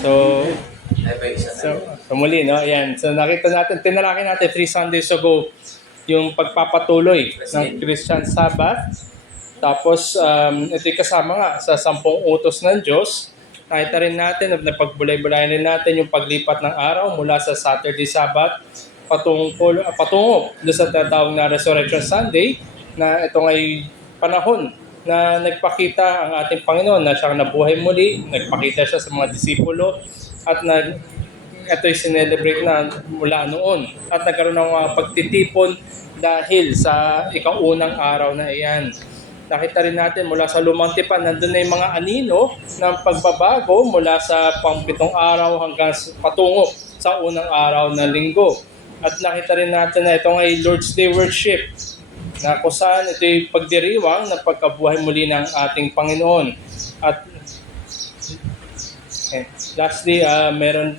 So, so muli, no? Ayan. So nakita natin, tinalaki natin 3 Sundays ago yung pagpapatuloy ng Christian Sabbath. Tapos, ito'y kasama nga sa 10 utos ng Diyos. Nakita rin natin, napagbulay-bulayan rin natin yung paglipat ng araw mula sa Saturday Sabbath patungo doon sa tatawag na Resurrection Sunday, na ito ay panahon na nagpakita ang ating Panginoon na siyang nabuhay muli, nagpakita siya sa mga disipulo, at ito'y sinelebrate na mula noon. At nagkaroon ng mga pagtitipon dahil sa ikaunang araw na iyan. Nakita rin natin mula sa Lumang Tipan, nandun na yung mga anino ng pagbabago mula sa pang-7 araw hanggang patungo sa unang araw ng linggo. At nakita rin natin na itong ay Lord's Day Worship, na kung saan ito yung pagdiriwang ng pagkabuhay muli ng ating Panginoon. At lastly, meron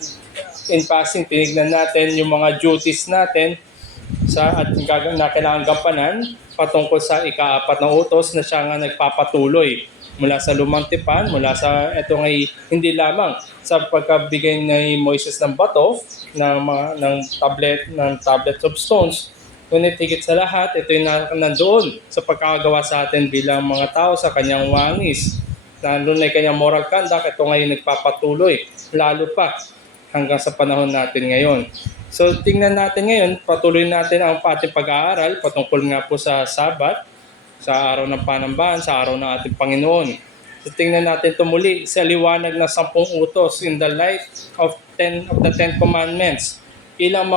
in passing, tinignan natin yung mga duties natin at na kailangan gampanan patungkol sa ika-4 na utos na siya nga nagpapatuloy mula sa Lumang Tipan, mula sa itong ay hindi lamang sa pagkabigay ni Moises ng bato ng tablets of stones, ngunit higit sa lahat, ito yung nandoon sa pagkakagawa sa atin bilang mga tao sa kanyang wangis. Nandoon na yung kanyang moral conduct, ito ngayon nagpapatuloy, lalo pa hanggang sa panahon natin ngayon. So tingnan natin ngayon, patuloy natin ang ating pag-aaral patungkol nga po sa Sabat, sa araw ng Panambahan, sa araw ng ating Panginoon. So tingnan natin ito muli sa liwanag ng 10 utos in the light of the 10 commandments. Ilang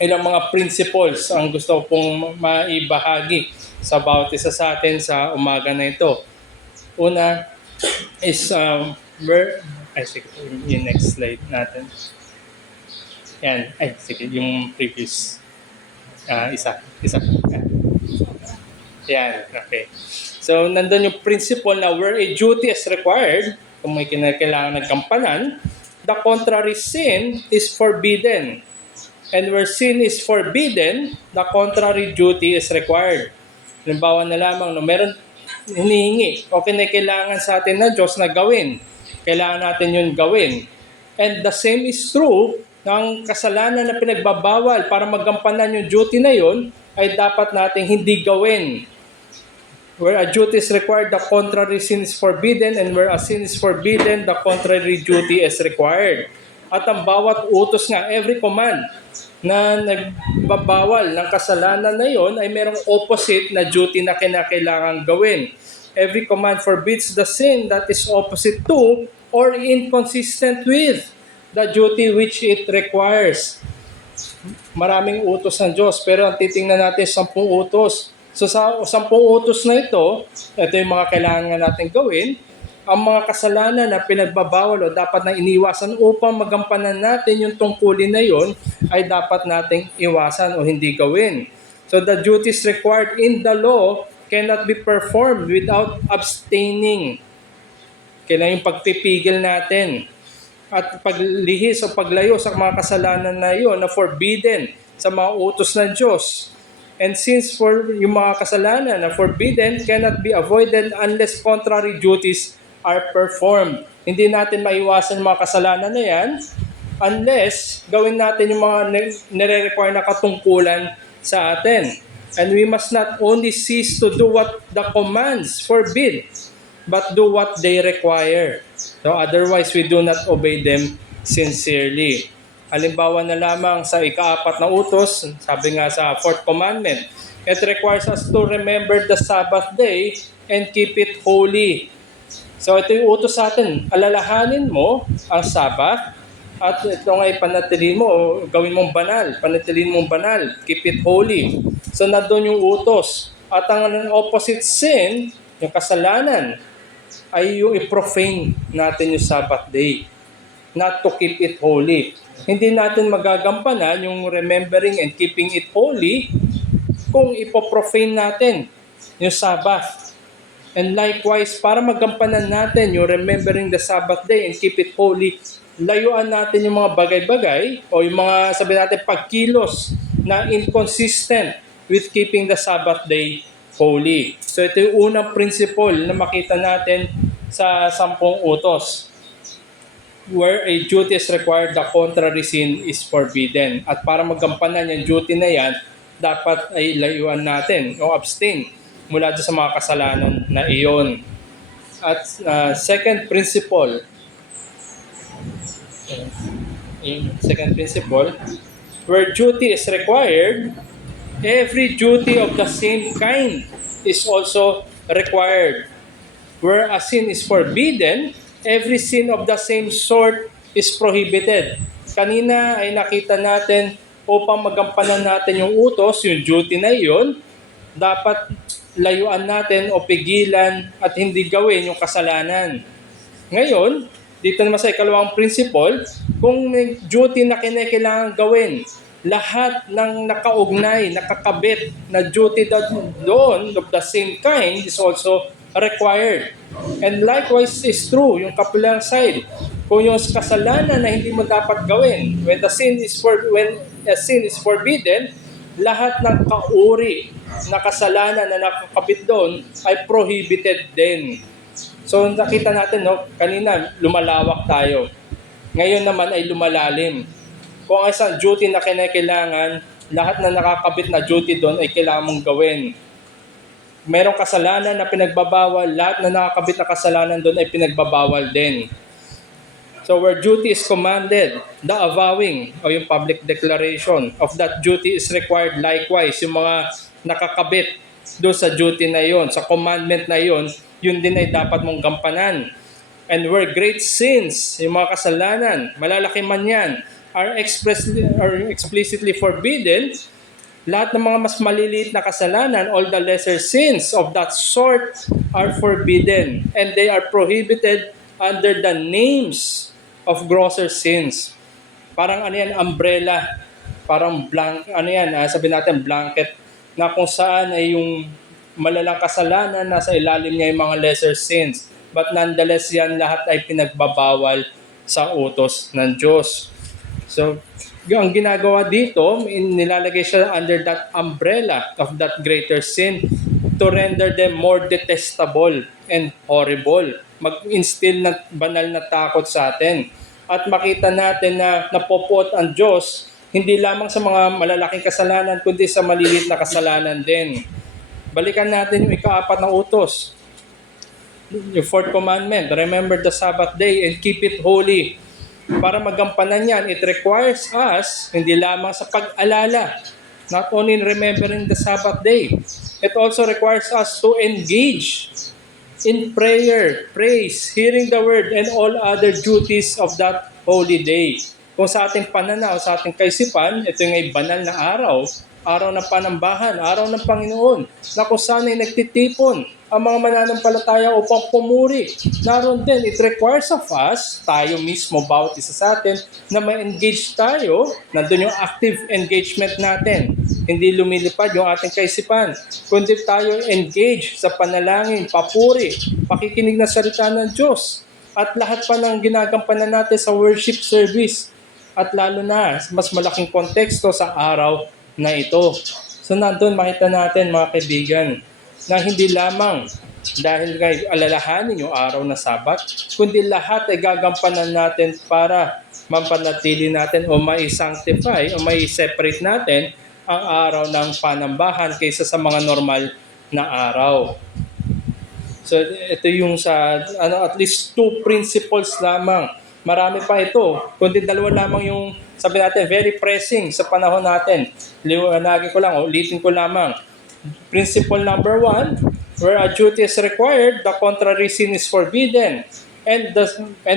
mga principles ang gusto kong maibahagi sa bawat isa sa atin sa umaga na ito. Una is yung next slide natin. Yan. Sige, yung previous. Isa. Yan, okay. So, nandun yung principle na where a duty is required, kung may kailangan ng gampanan, the contrary sin is forbidden. And where sin is forbidden, the contrary duty is required. Halimbawa na lamang, meron hinihingi o kailangan sa atin ng Diyos na gawin. Kailangan natin yun gawin. And the same is true ng kasalanan na pinagbabawal para magampanan yung duty na yun ay dapat nating hindi gawin. Where a duty is required, the contrary sin is forbidden, and where a sin is forbidden, the contrary duty is required. At ang bawat utos nga, every command na nagbabawal ng kasalanan na yun ay merong opposite na duty na kinakailangan gawin. Every command forbids the sin that is opposite to or inconsistent with the duty which it requires. Maraming utos ng Diyos, pero ang titingnan natin 10 utos. So sa 10 utos na ito yung mga kailangan natin gawin. Ang mga kasalanan na pinagbabawal o dapat na iniwasan upang magampanan natin yung tungkulin na yon ay dapat nating iwasan o hindi gawin. So the duties required in the law cannot be performed without abstaining. Kailangan yung pagpipigil natin at paglihis o paglayo sa mga kasalanan na iyon na forbidden sa mga utos ng Diyos. And since yung mga kasalanan na forbidden cannot be avoided unless contrary duties are performed. Hindi natin maiwasan yung mga kasalanan na yan unless gawin natin yung mga nire-require na katungkulan sa atin. And we must not only cease to do what the commands forbid, but do what they require. So otherwise, we do not obey them sincerely. Halimbawa na lamang sa ika-4 na utos, sabi nga sa 4th commandment, it requires us to remember the Sabbath day and keep it holy. So ito yung utos sa atin, alalahanin mo ang Sabbath at ito ay panatilin mo o gawin mong banal, panatilin mong banal, keep it holy. So nandun yung utos. At ang opposite sin, yung kasalanan, ay yung i-profane natin yung Sabbath day. Not to keep it holy. Hindi natin magagampanan yung remembering and keeping it holy kung ipoprofane natin yung Sabbath. And likewise, para magampanan natin yung remembering the Sabbath day and keep it holy, layuan natin yung mga bagay-bagay o yung mga, sabi natin, pagkilos na inconsistent with keeping the Sabbath day holy. So ito yung unang principle na makita natin sa 10 utos. where a duty is required, the contrary sin is forbidden. At para magampanan yung duty na yan, dapat ay layuan natin o abstain mula sa mga kasalanan na iyon. At second principle, where duty is required, every duty of the same kind is also required. Where a sin is forbidden, every sin of the same sort is prohibited. Kanina ay nakita natin upang magampanan natin yung utos, yung duty na yun, dapat layuan natin o pigilan at hindi gawin yung kasalanan. Ngayon, dito naman sa ikalawang principle, kung may duty na kinakailangan gawin, lahat ng nakaugnay, nakakabit na duty doon of the same kind is also required. And likewise is true, yung kapilang side. Kung yung kasalanan na hindi mo dapat gawin, when a sin is forbidden, lahat ng kauri na kasalanan na nakakabit doon ay prohibited din. So nakita natin, no, kanina lumalawak tayo. Ngayon naman ay lumalalim. Kung isang duty na kinakailangan, lahat na nakakabit na duty doon ay kailangan mong gawin. Merong kasalanan na pinagbabawal, lahat na nakakabit na kasalanan doon ay pinagbabawal din. So where duty is commanded, the avowing o yung public declaration of that duty is required. Likewise, yung mga nakakabit doon sa duty na yon, sa commandment na yon, yun din ay dapat mong gampanan. And where great sins, yung mga kasalanan, malalaki man yan, are explicitly forbidden, lahat ng mga mas maliliit na kasalanan, all the lesser sins of that sort are forbidden. And they are prohibited under the names of grosser sins. Parang ano yan, umbrella. Parang sabi natin blanket, na kung saan ay yung malalang kasalanan, nasa ilalim niya yung mga lesser sins. But nonetheless, yan lahat ay pinagbabawal sa utos ng Diyos. So, ang ginagawa dito, nilalagay siya under that umbrella of that greater sin to render them more detestable and horrible. Mag-instill ng banal na takot sa atin. At makita natin na napopot ang Diyos hindi lamang sa mga malalaking kasalanan, kundi sa maliliit na kasalanan din. Balikan natin yung ika-4 na utos. Yung fourth commandment, remember the Sabbath day and keep it holy. Para magampanan yan, it requires us, hindi lamang sa pag-alala, not only in remembering the Sabbath day, it also requires us to engage in prayer, praise, hearing the word, and all other duties of that holy day. Kung sa ating pananaw, sa ating kaisipan, ito yung banal na araw, araw ng panambahan, araw ng Panginoon, na kung saan ay nagtitipon ang mga mananampalataya upang pumuri. Naroon din, it requires of us, tayo mismo, bawat isa sa atin, na ma-engage tayo, nandun yung active engagement natin. Hindi lumilipad yung ating kaisipan, kundi tayo engage sa panalangin, papuri, pakikinig na salita ng Diyos, at lahat pa ng ginagampanan natin sa worship service, at lalo na, mas malaking konteksto sa araw na ito. So nandun makita natin mga kaibigan, na hindi lamang dahil alalahanin yung araw na Sabat, kundi lahat ay gagampanan natin para mampanatili natin o mai-sanctify o mai-separate natin ang araw ng panambahan kaysa sa mga normal na araw. So ito yung at least 2 principles lamang. Marami pa ito, kundi 2 lamang yung sabi natin very pressing sa panahon natin. Ulitin ko lamang. Principle number 1, where a duty is required, the contrary sin is forbidden. And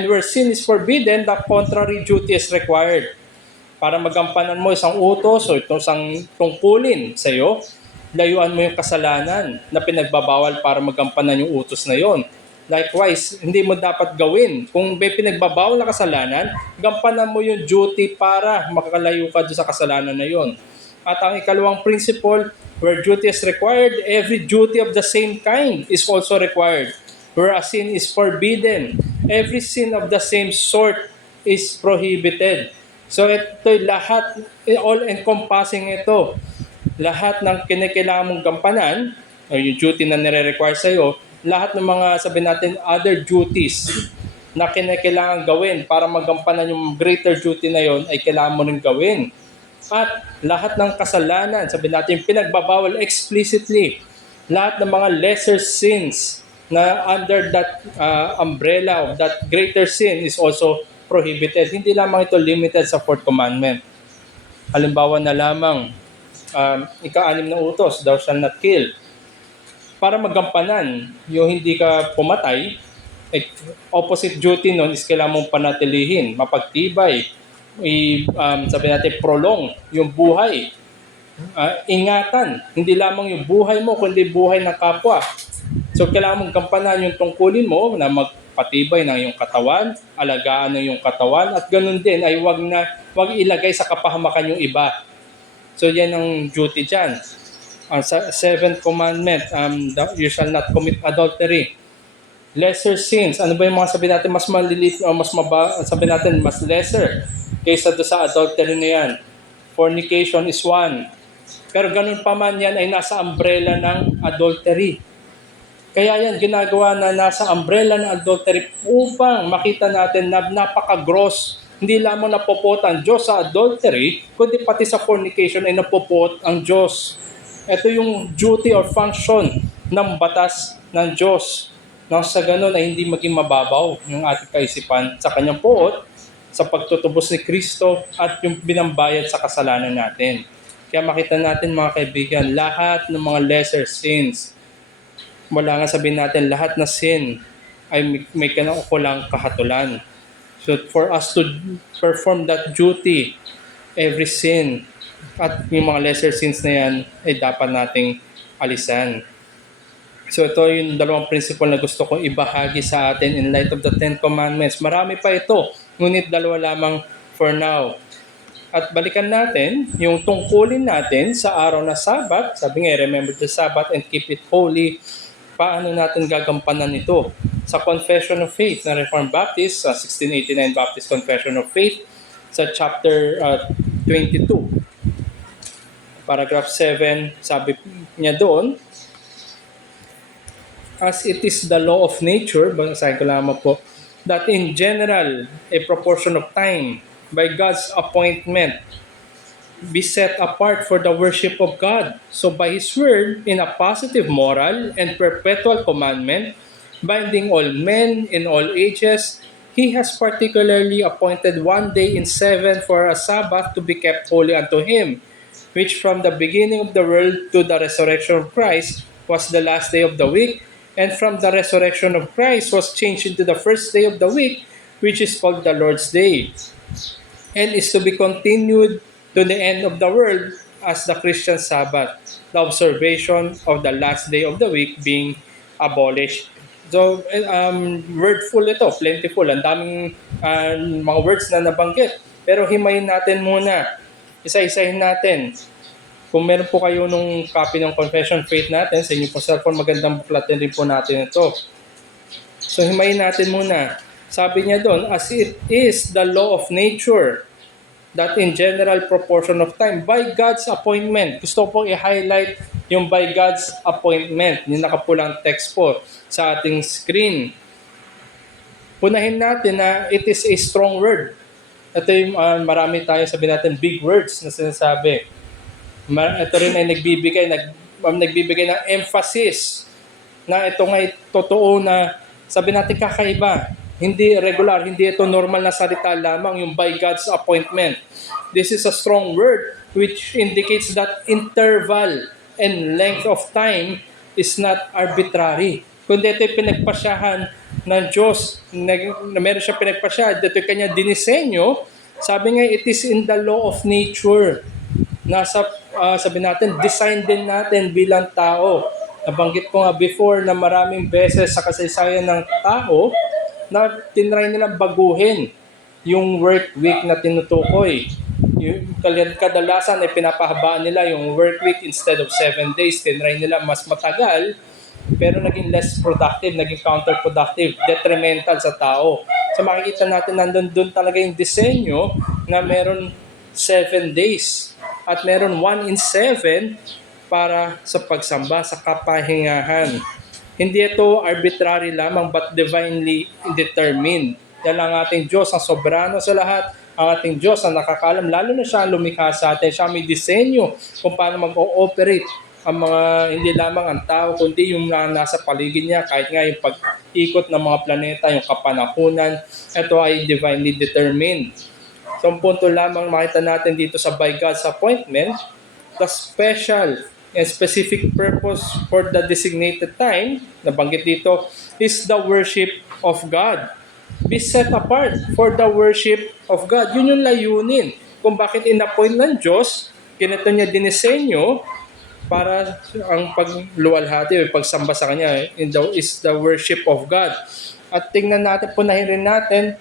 where sin is forbidden, the contrary duty is required. Para magampanan mo isang utos o isang tungkulin sa iyo, layuan mo yung kasalanan na pinagbabawal para magampanan yung utos na yon. Likewise, hindi mo dapat gawin. Kung may pinagbabawal na kasalanan, gampanan mo yung duty para makakalayo ka doon sa kasalanan na yon. At ang ikalawang principle, where duty is required, every duty of the same kind is also required. Where a sin is forbidden, every sin of the same sort is prohibited. So ito'y lahat, all-encompassing ito. Lahat ng kinakailangan mong gampanan, o yung duty na nire-require sa'yo, lahat ng mga, sabi natin, other duties na kailangan gawin para magampanan yung greater duty na yon ay kailangan mo rin gawin. At lahat ng kasalanan, sabi natin, pinagbabawal explicitly. Lahat ng mga lesser sins na under that umbrella of that greater sin is also prohibited. Hindi lamang ito limited sa fourth commandment. Halimbawa na lamang, ika-6 na utos, thou shalt not kill. Para magampanan yung hindi ka pumatay, opposite duty nun is kailangan mong panatilihin, mapagtibay, sabi natin, prolong yung buhay. Ingatan, hindi lamang yung buhay mo, kundi buhay ng kapwa. So kailangan mong gampanan yung tungkulin mo na magpatibay ng iyong katawan, alagaan ng iyong katawan, at ganun din ay wag ilagay sa kapahamakan yung iba. So yan ang duty dyan. Sa seventh commandment, you shall not commit adultery. Lesser sins, ano ba yung mga sabi natin mas maliliit o sabi natin mas lesser kaysa do sa adultery na yan? Fornication is one. Pero ganun pa man yan ay nasa umbrella ng adultery. Kaya yan ginagawa na nasa umbrella ng adultery upang makita natin na napaka-gross. Hindi lamang napopot ang Diyos sa adultery, kundi pati sa fornication ay napopot ang Diyos. Ito yung duty or function ng batas ng Diyos. Nang sa ganun ay hindi maging mababaw yung ating kaisipan sa kanyang poot, sa pagtutubos ni Kristo at yung binambayad sa kasalanan natin. Kaya makita natin mga kaibigan, lahat ng mga lesser sins, wala nga sabihin natin lahat na sin ay may kinaukulang kahatulan. So for us to perform that duty, every sin at yung mga lesser sins na yan ay dapat nating alisan. So ito yung dalawang principle na gusto kong ibahagi sa atin in light of the Ten Commandments. Marami pa ito, ngunit dalawa lamang for now. At balikan natin yung tungkulin natin sa araw na Sabat. Sabi nga, remember the Sabbath and keep it holy. Paano natin gagampanan ito? Sa Confession of Faith na Reformed Baptist, sa 1689 Baptist Confession of Faith, sa chapter 22, paragraph 7, sabi niya doon, as it is the law of nature, basahin ko lamang po, that in general, a proportion of time by God's appointment be set apart for the worship of God. So by His word, in a positive moral and perpetual commandment, binding all men in all ages, He has particularly appointed one day in 7 for a Sabbath to be kept holy unto Him, which from the beginning of the world to the resurrection of Christ was the last day of the week, and from the resurrection of Christ was changed into the first day of the week, which is called the Lord's Day, and is to be continued to the end of the world as the Christian Sabbath, the observation of the last day of the week being abolished. So, wordful ito, plentiful, ang daming mga words na nabanggit. Pero himayin natin muna, isa-isahin natin. Kung meron po kayo nung copy ng Confession Faith natin sa inyo po cellphone, magandang buklatin rin po natin ito. So himayin natin muna. Sabi niya doon, as it is the law of nature, that in general proportion of time, by God's appointment. Gusto ko pong i-highlight yung by God's appointment. Yung nakapulang text po sa ating screen. Punahin natin na it is a strong word. Ito yung marami tayo sabi natin big words na sinasabi. Ito rin ay nagbibigay ng emphasis na ito nga totoo na sabi natin kakaiba. Hindi regular, hindi ito normal na salita lamang yung by God's appointment. This is a strong word which indicates that interval and length of time is not arbitrary. Kundi ito'y pinagpasyahan ng Diyos, na meron siya pinagpasya, ito'y kanya dinisenyo. Sabi nga, it is in the law of nature. Nasa, sabi natin, design din natin bilang tao. Nabanggit ko nga before na maraming beses sa kasaysayan ng tao na tinry nilang baguhin yung work week na tinutukoy. Yung kadalasan ay pinapahabaan nila yung work week instead of 7 days. Tinry nila mas matagal pero naging less productive, naging counterproductive, detrimental sa tao. So makikita natin nandun talaga yung disenyo na meron 7 days at meron 1 in 7 para sa pagsamba, sa kapahingahan. Hindi ito arbitrary lamang but divinely determined. Dahil ang ating Diyos ang soberano sa lahat, ang ating Diyos ang nakakaalam, lalo na siya ang lumikha sa atin. Siya may disenyo kung paano mag-ooperate ang mga, hindi lamang ang tao, kundi yung nasa paligid niya, kahit nga yung pag-ikot ng mga planeta, yung kapanahunan, ito ay divinely determined. So, ang punto lamang makita natin dito sa by God's appointment, the special and specific purpose for the designated time, nabanggit dito, is the worship of God. Be set apart for the worship of God. Yun yung layunin kung bakit in-appoint ng Diyos, ganito niya dinisenyo para ang pagluwalhati o pagsamba sa Kanya is the worship of God. At tingnan natin, punahin rin natin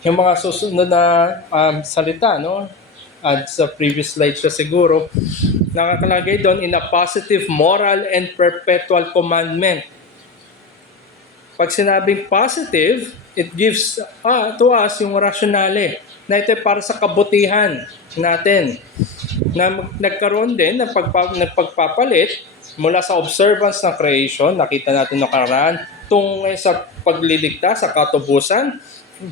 yung mga susunod na salita, no? At sa previous slides na siguro, nakakalagay doon in a positive, moral, and perpetual commandment. Pag sinabing positive, it gives to us yung rationale na ito para sa kabutihan natin. Na nagkaroon din ng nagpagpapalit mula sa observance ng creation, nakita natin noong karaan, tungo sa pagliligtas, sa katubusan,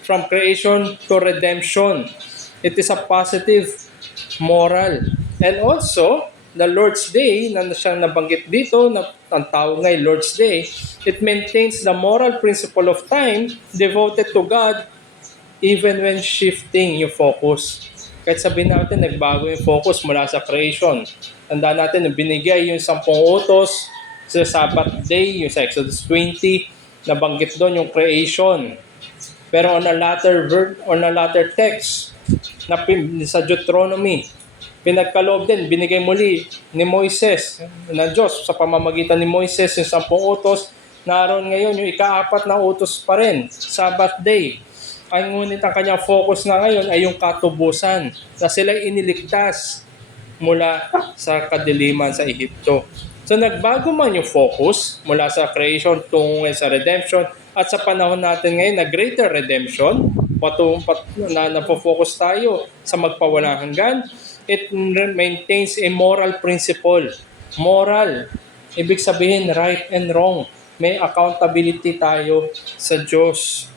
from creation to redemption. It is a positive moral. And also, the Lord's Day, na siyang nabanggit dito, na ang tawag ngay Lord's Day, it maintains the moral principle of time devoted to God even when shifting yung focus. Kahit sabihin natin, nagbago yung focus mula sa creation. Tandaan natin, binigay yung 10 utos sa Sabbath Day, yung sa Exodus 20, nabanggit doon yung creation. Pero on a latter text, na sa Deuteronomy, pinagkaloob din, binigay muli ni Moises, ng Diyos, sa pamamagitan ni Moises, yung 10 utos, naroon ngayon yung ika-4 na utos pa rin, Sabbath Day. Ang ngunit ang kanyang focus na ngayon ay yung katubusan, na sila iniligtas mula sa kadiliman sa Ehipto. So nagbago man yung focus mula sa creation tungo sa redemption, at sa panahon natin ngayon na greater redemption, na napofocus tayo sa magpawalang hanggan, it maintains a moral principle. Moral, ibig sabihin right and wrong. May accountability tayo sa Diyos.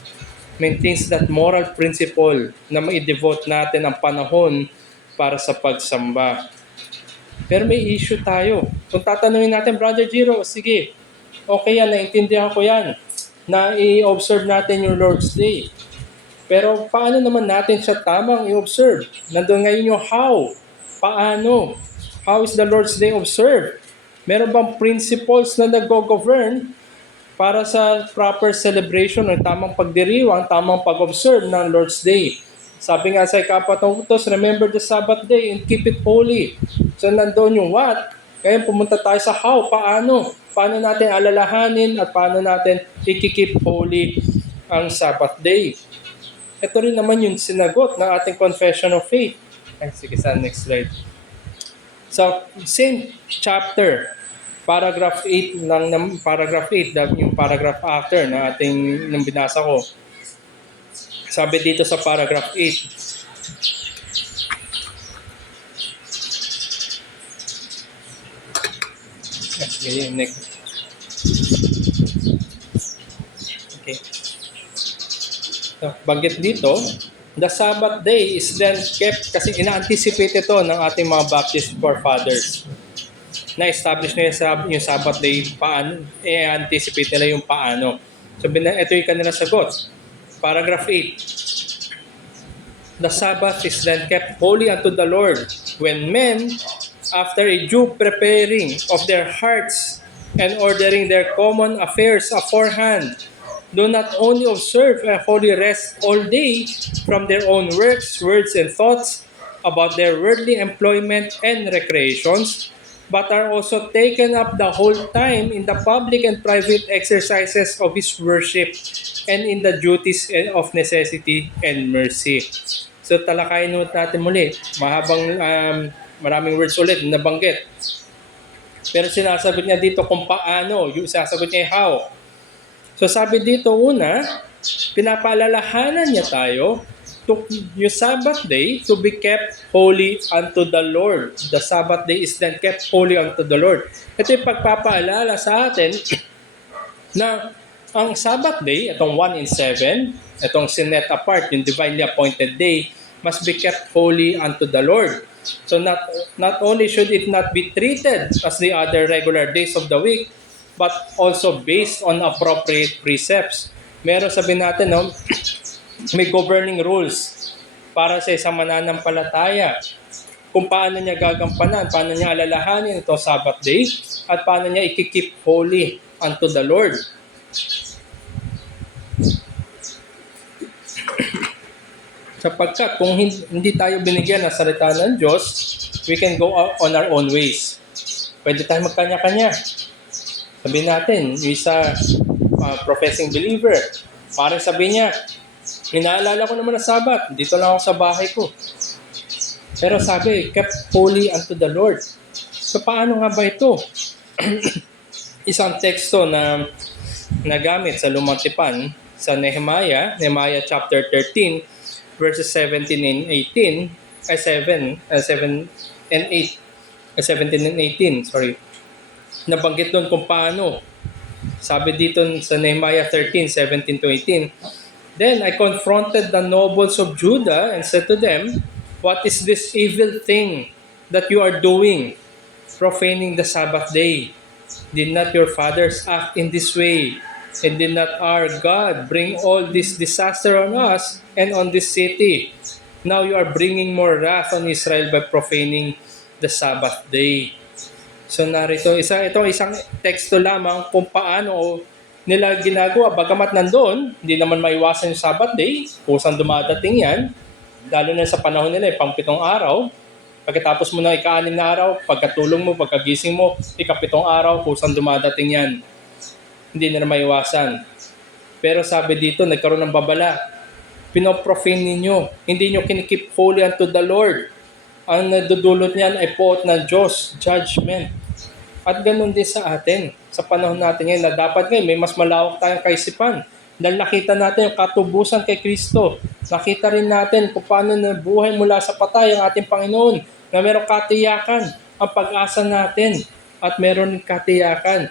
Maintains that moral principle na mai-devote natin ang panahon para sa pagsamba. Pero may issue tayo. Kung tatanungin natin, Brother Jiro, sige, okay yan, naintindihan ko yan, na i-observe natin yung Lord's Day. Pero paano naman natin siya tamang i-observe? Nandun ngayon yung how. Paano? How is the Lord's Day observed? Meron bang principles na nag-govern para sa proper celebration o tamang pagdiriwang, tamang pag-observe ng Lord's Day? Sabi nga sa ika-4 utos, remember the Sabbath day and keep it holy. So nandun yung what. Ngayon pumunta tayo sa how. Paano? Paano natin alalahanin at paano natin i-keep holy ang Sabbath day? Ito rin naman yung sinagot ng ating confession of faith. Ay, sige, sa next slide. So, same chapter, paragraph 8 ng paragraph 8, yung paragraph after na ating nung binasa ko. Sabi dito sa paragraph 8, okay, next. Okay. So, banggit dito, the Sabbath day is then kept, kasi ina-anticipate ito ng ating mga Baptist forefathers. Na-establish na yung Sabbath day, paano, i-anticipate nila yung paano. So, ito yung kanilang sagot. Paragraph 8. The Sabbath is then kept holy unto the Lord when men, after a due preparing of their hearts and ordering their common affairs aforehand, do not only observe a holy rest all day from their own works, words, and thoughts about their worldly employment and recreations, but are also taken up the whole time in the public and private exercises of His worship and in the duties of necessity and mercy. So talakayin natin muli. Maraming words ulit na nabanggit. Pero sinasagot niya dito kung paano, yung sasagot niya how. So sabi dito una, pinapaalalahanan niya tayo yung Sabbath day to be kept holy unto the Lord. The Sabbath day is then kept holy unto the Lord. Ito yung pagpapaalala sa atin na Ang Sabbath day, itong 1 in 7, itong sinet apart, yung divinely appointed day, must be kept holy unto the Lord. So not only should it not be treated as the other regular days of the week, but also based on appropriate precepts. Meron sabihin natin, no, may governing rules para sa isang mananampalataya kung paano niya gagampanan, paano niya alalahanin itong Sabbath day, at paano niya ikikip holy unto the Lord. Sapagkat kung hindi tayo binigyan ng salita ng Diyos, we can go on our own ways. Pwede tayo magkanya-kanya. Sabihin natin, yung isa professing believer, parang sabi niya, inaalala ko naman ang Sabat, dito lang ako sa bahay ko. Pero sabi, kept holy unto the Lord. So paano nga ba ito? Isang teksto na nagamit sa Lumang Tipan sa Nehemiah chapter 13, verses 17 and 18, 17 and 18, sorry. Nabanggit doon kung paano. Sabi dito sa Nehemiah 13, 17 to 18, "Then I confronted the nobles of Judah and said to them, 'What is this evil thing that you are doing, profaning the Sabbath day? Did not your fathers act in this way? And did not our God bring all this disaster on us and on this city? Now you are bringing more wrath on Israel by profaning the Sabbath day.'" So narito, itong isang teksto lamang kung paano nila ginagawa. Bagamat nandun, hindi naman maiwasan yung Sabbath day, kusang dumadating yan, lalo na sa panahon nila, pang-7 araw. Pagkatapos mo ng ika-6 na araw, pagkatulong mo, pagkagising mo, ika-7 araw, kusang dumadating yan. Hindi na maiwasan. Pero sabi dito, nagkaroon ng babala. Pinoprofane ninyo, hindi nyo kinikip holy unto the Lord. Ang nadudulot niyan ay poot ng Diyos, judgment. At ganun din sa atin, sa panahon natin ngayon, na dapat ngayon may mas malawak tayong kaisipan. Dahil nakita natin yung katubusan kay Kristo. Nakita rin natin kung paano nabuhay mula sa patay ang ating Panginoon, na merong katiyakan ang pag-asa natin, at meron katiyakan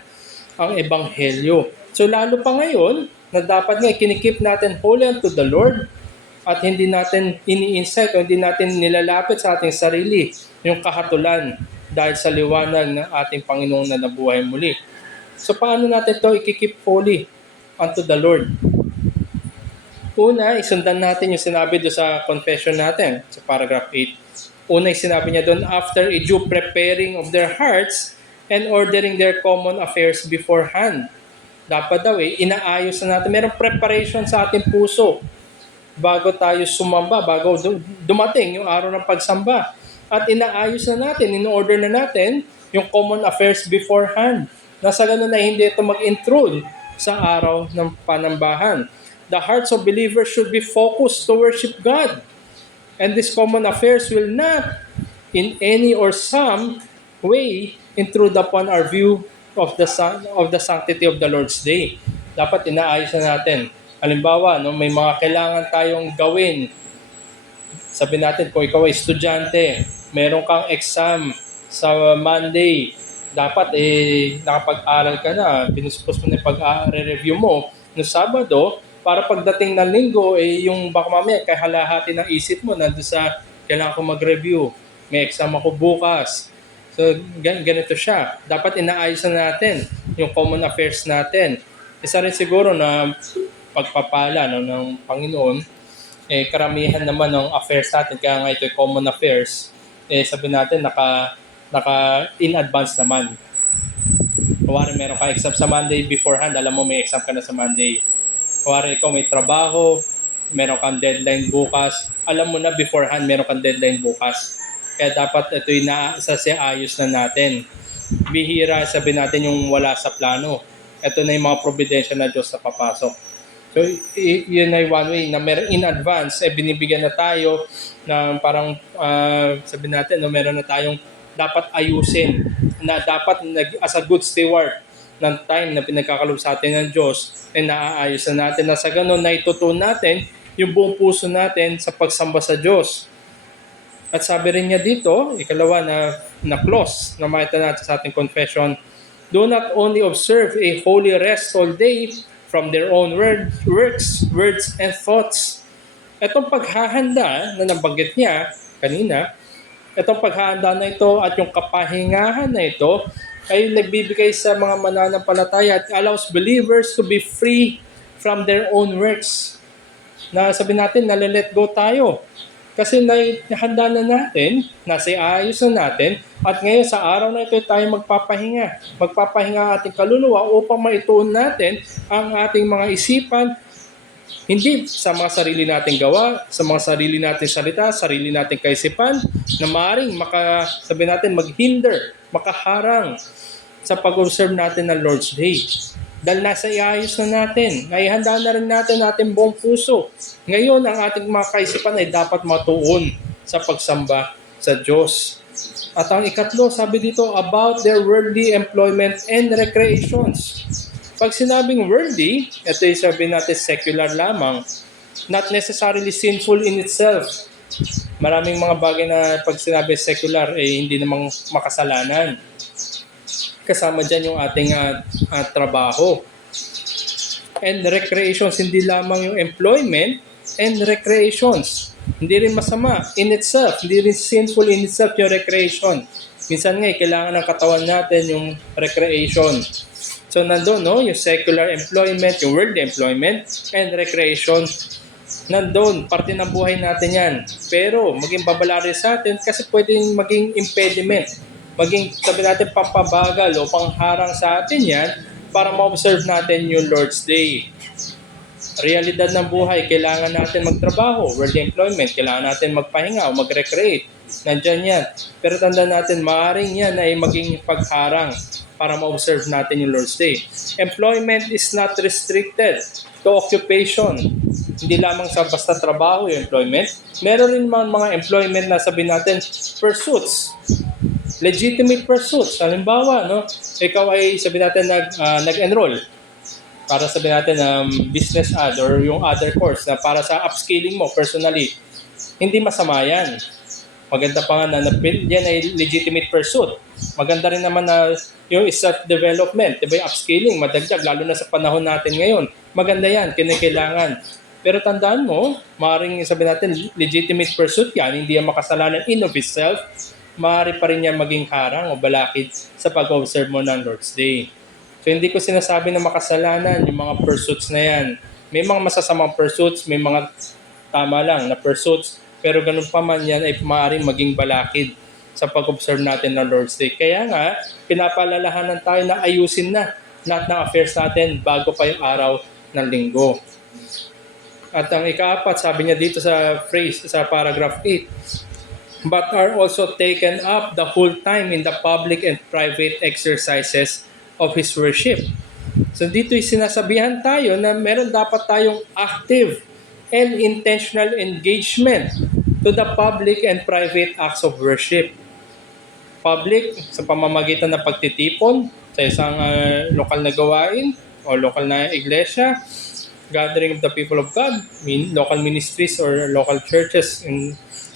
ang Ebanghelyo. So lalo pa ngayon, na dapat nga kinikip natin holy unto the Lord, at hindi natin ini-insight o hindi natin nilalapit sa ating sarili yung kahatulan dahil sa liwanag ng ating Panginoong na nabuhay muli. So paano natin ito ikikip holy unto the Lord? Una, isundan natin yung sinabi doon sa confession natin, sa paragraph 8. Una, yung sinabi niya doon, after a due preparing of their hearts and ordering their common affairs beforehand. Dapat daw inaayos na natin. Merong preparation sa ating puso bago tayo sumamba, bago dumating yung araw ng pagsamba. At inaayos na natin, in-order na natin yung common affairs beforehand. Nasa ganun na hindi ito mag-intrude sa araw ng panambahan. The hearts of believers should be focused to worship God. And these common affairs will not, in any or some way, intrude upon our view of the sanctity of the Lord's Day. Dapat inaayos na natin. Halimbawa, may mga kailangan tayong gawin. Sabi natin, kung ikaw ay estudyante, meron kang exam sa Monday, dapat nakapag-aral ka na, pinuspos mo na yung pag-review mo no Sabado, para pagdating ng Linggo, yung baka mamaya, kay halahati ng isip mo, nandun sa kailangan ko mag-review, may exam ako bukas. So, ganito siya. Dapat inaayos na natin yung common affairs natin. Isa rin siguro na pagpapala ng Panginoon, karamihan naman ng affairs natin, kaya nga ito yung common affairs, sabi natin, naka in advance naman. Kuwari meron ka exam sa Monday beforehand, alam mo may exam ka na sa Monday. Kuwari ikaw may trabaho, meron kang deadline bukas, alam mo na beforehand meron kang deadline bukas. Kaya dapat ito yung ayos na natin. Bihira, sabi natin yung wala sa plano. Ito na yung mga providensya na Diyos na papasok. So, yun ay one way na meron in advance, binibigyan na tayo na parang, sabi natin, meron na tayong dapat ayusin, na dapat as a good steward ng time na pinagkakalob sa atin ng Diyos, naaayos na natin na sa ganun na itutuon natin yung buong puso natin sa pagsamba sa Diyos. At sabi rin niya dito, ikalawa na clause na makita natin sa ating confession, do not only observe a holy rest all day, from their own words, and thoughts. Itong paghahanda na nabanggit niya kanina, itong paghahanda na ito at yung kapahingahan na ito ay nagbibigay sa mga mananampalataya at allows believers to be free from their own works. Na sabi natin, nalalet go tayo. Kasi nahanda na natin, nasa ayos na natin, at ngayon sa araw na ito tayo magpapahinga. Magpapahinga ang ating kaluluwa upang maituon natin ang ating mga isipan, hindi sa mga sarili nating gawa, sa mga sarili nating salita, sarili nating kaisipan, na maaaring sabi natin, maghinder, makaharang sa pag-observe natin ng Lord's Day. Dahil nasa iayos na natin, naihanda na rin natin ating buong puso. Ngayon, ang ating mga kaisipan ay dapat matuon sa pagsamba sa Diyos. At ang ikatlo, sabi dito, about their worldly employment and recreations. Pag sinabing worldly, ito yung sabi natin secular lamang, not necessarily sinful in itself. Maraming mga bagay na pag sinabi secular, hindi namang makasalanan. Kasama dyan yung ating trabaho. And recreations, hindi lamang yung employment and recreations. Hindi rin masama in itself, hindi rin sinful in itself yung recreation. Minsan nga, kailangan ng katawan natin yung recreation. So nandun, no? Yung secular employment, yung worldly employment, and recreation. Nandun, parte ng buhay natin yan. Pero maging babalari sa atin kasi pwedeng maging impediment. Maging, sabi natin, pampabagal o pangharang sa atin yan para ma-observe natin yung Lord's Day. Realidad ng buhay, kailangan natin magtrabaho, worldly employment, kailangan natin magpahinga o mag-recreate. Nandyan yan. Pero tandaan natin, maaaring yan ay maging pagharang para ma-observe natin yung Lord's Day. Employment is not restricted to occupation. Hindi lamang sa basta trabaho yung employment. Meron rin mga employment na sabi natin, pursuits. Legitimate pursuits. Halimbawa, no, ikaw ay sabi natin nag-enroll para sabi natin business ad or yung other course na para sa upscaling mo personally. Hindi masama yan. Maganda pa nga na yan ay legitimate pursuit. Maganda rin naman na yung self-development, diba, yung upscaling, madagdag, lalo na sa panahon natin ngayon. Maganda yan, kinakailangan. Pero tandaan mo, maaaring sabi natin legitimate pursuit yan, hindi yan makasalanan in of itself, maaari pa rin yan maging harang o balakid sa pag-observe mo ng Lord's Day. So hindi ko sinasabi na makasalanan yung mga pursuits na yan. May mga masasamang pursuits, may mga tama lang na pursuits, pero ganun pa man yan ay maaaring maging balakid sa pag-observe natin ng Lord's Day. Kaya nga, pinapalalahanan tayo na ayusin na lahat ng affairs natin bago pa yung araw ng linggo. At ang ikaapat, sabi niya dito sa phrase, sa paragraph 8, but are also taken up the whole time in the public and private exercises of His worship. So dito sinasabihan tayo na meron dapat tayong active and intentional engagement to the public and private acts of worship. Public, sa pamamagitan ng pagtitipon sa isang lokal na gawain o lokal na iglesia, gathering of the people of God, local ministries or local churches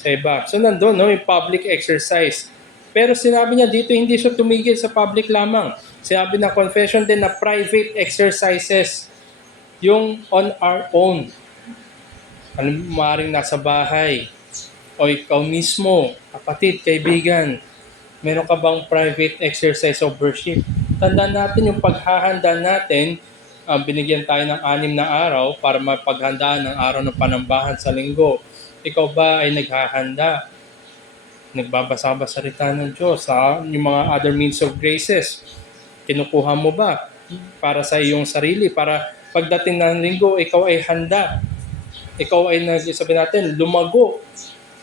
sa iba. So nandun, no, yung public exercise. Pero sinabi niya dito, hindi siya tumigil sa public lamang. Sinabi na confession din na private exercises, yung on our own. Maaaring nasa bahay, o ikaw mismo, kapatid, kaibigan, meron ka bang private exercise of worship? Tandaan natin yung paghahanda natin, binigyan tayo ng 6 na araw para mapaghandaan ng araw ng panambahan sa linggo. Ikaw ba ay naghahanda? Nagbabasa ba salita ng Diyos? Yung mga other means of graces, kinukuha mo ba para sa iyong sarili? Para pagdating ng linggo, ikaw ay handa. Ikaw ay, sabi natin, lumago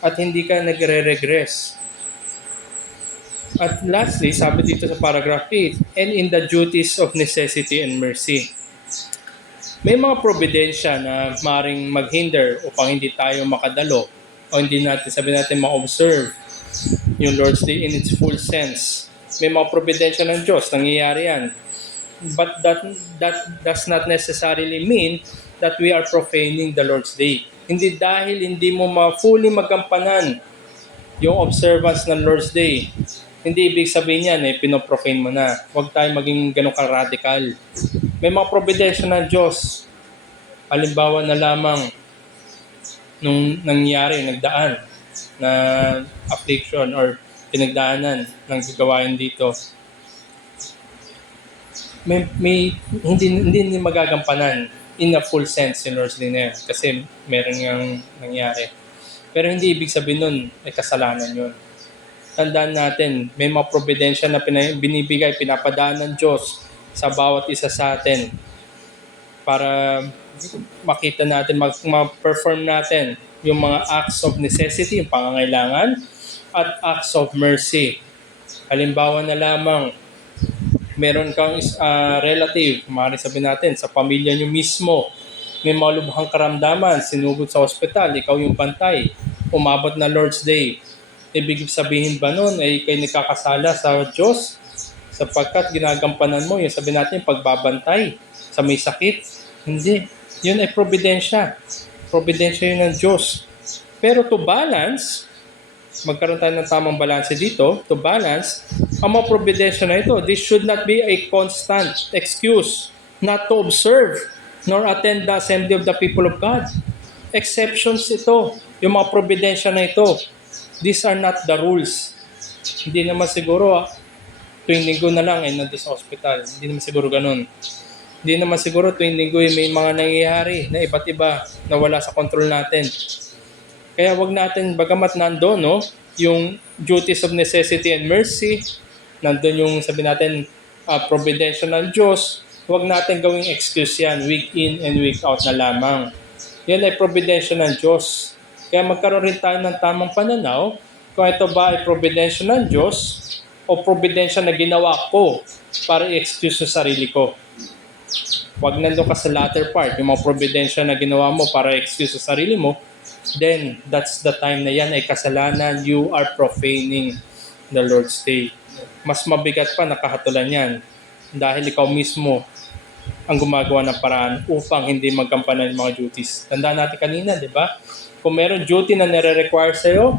at hindi ka nagre-regress. At lastly, sabi dito sa paragraph 8, and in the duties of necessity and mercy. May mga probidensya na maaaring maghinder upang hindi tayo makadalo o hindi natin, sabi natin, ma-observe yung Lord's Day in its full sense. May mga probidensya ng Diyos, nangyayari yan. But that does not necessarily mean that we are profaning the Lord's Day. Hindi dahil hindi mo fully magampanan yung observance ng Lord's Day, hindi ibig sabihin yan, pinoprofane mo na. Huwag tayo maging ganun ka-radical. May mga providensya ng Diyos. Halimbawa na lamang nung nangyari, nagdaan na affliction or pinagdaanan ng gawain dito. May hindi magagampanan in a full sense si Lord's Day na yan, kasi meron ngang nangyari. Pero hindi ibig sabihin nun ay kasalanan yun. Tandaan natin, may mga providensya na binibigay, pinapadaan ng Diyos sa bawat isa sa atin para makita natin, ma-perform natin yung mga acts of necessity, yung pangangailangan, at acts of mercy. Halimbawa na lamang, meron kang relative, maaari sabihin natin, sa pamilya nyo mismo, may mga lubhang karamdaman, sinugod sa ospital, ikaw yung bantay, umabot na Lord's Day. Ibig sabihin ba nun ay kayo nagkakasala sa Diyos? Sapagkat ginagampanan mo, yung sabihin natin, pagbabantay sa may sakit? Hindi. Yun ay providensya. Providensya yun ng Diyos. Pero to balance, magkaroon tayo ng tamang balanse dito, to balance, ang mga providensya na ito, this should not be a constant excuse not to observe nor attend the assembly of the people of God. Exceptions ito, yung mga providensya na ito. These are not the rules. Hindi naman siguro, tuwing linggo na lang ay nandun sa hospital. Hindi naman siguro ganun. Hindi naman siguro tuwing linggo may mga nangyayari na iba't iba na wala sa control natin. Kaya wag natin, bagamat nandun, no, yung duties of necessity and mercy, nandun yung sabi natin, providential ng Diyos, wag natin gawing excuse yan, week in and week out na lamang. Yan ay providential ng Diyos. Kaya magkaroon rin tayo ng tamang pananaw kung ito ba ay providential ng Diyos o providential na ginawa ko para i-excuse sa sarili ko. Wag nandun ka sa latter part, yung mga providential na ginawa mo para i-excuse sa sarili mo, then that's the time na yan ay kasalanan, you are profaning the Lord's Day. Mas mabigat pa nakahatulan yan dahil ikaw mismo ang gumagawa ng paraan upang hindi magkampanan ng mga duties. Tandaan natin kanina, di ba? Kung meron duty na nire-require sa'yo,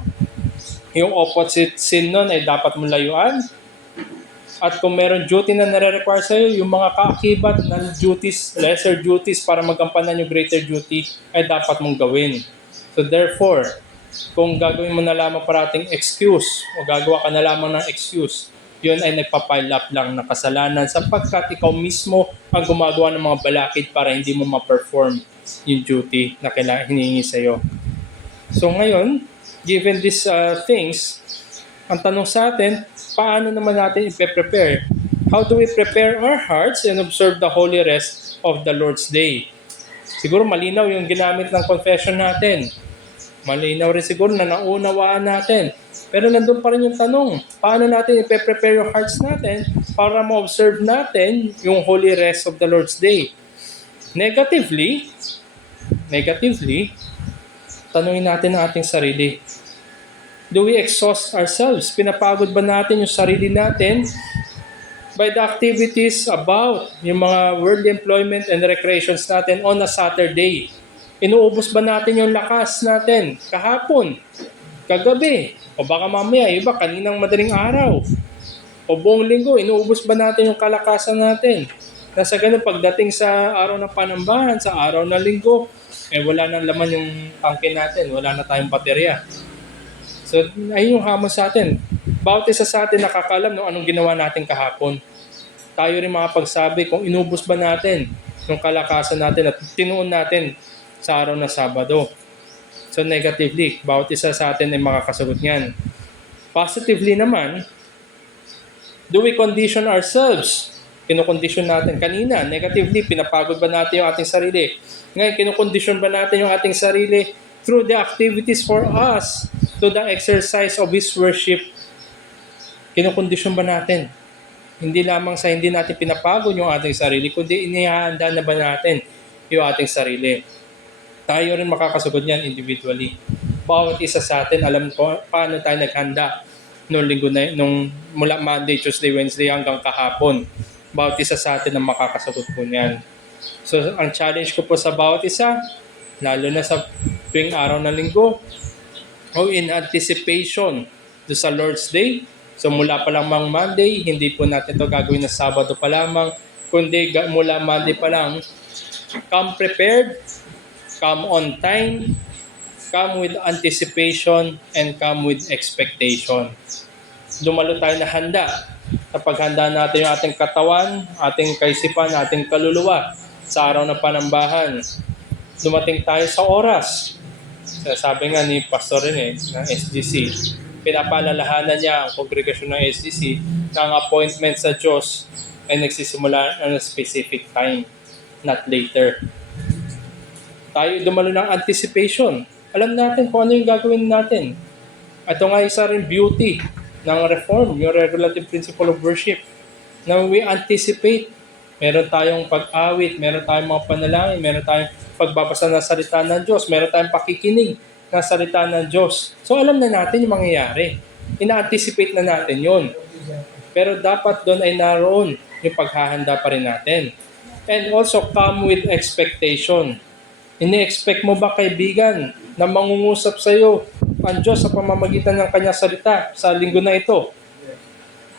yung opposite sin nun ay dapat mong layuan. At kung meron duty na nire-require sa'yo, yung mga kaakibat ng duties, lesser duties para magkampanan yung greater duty ay dapat mong gawin. So therefore, kung gagawin mo na lamang parating excuse o gagawa ka na lamang ng excuse, yun ay nagpapile up lang na kasalanan sapagkat ikaw mismo ang gumagawa ng mga balakid para hindi mo ma-perform yung duty na kailangan hinihingi sa'yo. So ngayon, given these things, ang tanong sa atin, paano naman natin i-prepare? How do we prepare our hearts and observe the holy rest of the Lord's Day? Siguro malinaw yung ginamit ng confession natin. Malinaw rin siguro na naunawaan natin. Pero nandun pa rin yung tanong, paano natin i-prepare yung hearts natin para ma-observe natin yung holy rest of the Lord's Day? Negatively, tanungin natin ang ating sarili. Do we exhaust ourselves? Pinapagod ba natin yung sarili natin by the activities about yung mga worldly employment and recreations natin on a Saturday? Inuubos ba natin yung lakas natin kahapon, kagabi, o baka mamaya, iba kaninang madaling araw, o buong linggo, inuubos ba natin yung kalakasan natin? Nasa ganun, pagdating sa araw ng panambahan, sa araw ng linggo, wala nang laman yung tangke natin, wala na tayong baterya. So, ayun yung hamon sa atin. Bawat isa sa atin nakakalam ng anong ginawa natin kahapon. Tayo rin makapagsabi kung inubos ba natin yung kalakasan natin at tinuon natin sa araw na Sabado. So negatively, bawat isa sa atin ay makakasagot niyan. Positively naman, do we condition ourselves? Kinukondisyon natin. Kanina, negatively, pinapagod ba natin yung ating sarili? Ngayon, kinukondisyon ba natin yung ating sarili through the activities for us to the exercise of His worship? Kinukondisyon ba natin? Hindi lamang sa hindi natin pinapagod yung ating sarili, kundi inihahanda na ba natin yung ating sarili? Tayo rin makakasagot niyan individually. Bawat isa sa atin, alam ko paano tayo naghanda nung linggo na, nung mula Monday, Tuesday, Wednesday hanggang kahapon. Bawat isa sa atin ang makakasagot po niyan. So, ang challenge ko po sa bawat isa, lalo na sa tuwing araw ng linggo, o in anticipation do sa Lord's Day. So, mula pa lang Monday, hindi po natin ito gagawin na Sabado pa lamang. kundi mula Monday pa lang, come prepared, come on time, come with anticipation, and come with expectation. Dumalo tayo na handa. Kapag handa natin yung ating katawan, ating kaisipan, ating kaluluwa sa araw ng panambahan, dumating tayo sa oras. Sabi nga ni Pastor rin ng SGC, pinapaalalahanan niya ang kongregasyon ng SGC na ang appointment sa Diyos ay nagsisimula on a specific time, not later. Tayo dumalo ng anticipation. Alam natin kung ano yung gagawin natin. Ito nga isa rin beauty ng reform, yung regulative principle of worship. Na we anticipate, meron tayong pag-awit, meron tayong mga panalangin, meron tayong pagbabasa ng salita ng Diyos, meron tayong pakikinig ng salita ng Diyos. So alam na natin yung mangyayari. Ina-anticipate na natin yun. Pero dapat doon ay naroon yung paghahanda pa rin natin. And also come with expectation. Ini-expect mo ba, kaibigan, na mangungusap sa iyo ang Diyos sa pamamagitan ng kanyang salita sa linggo na ito?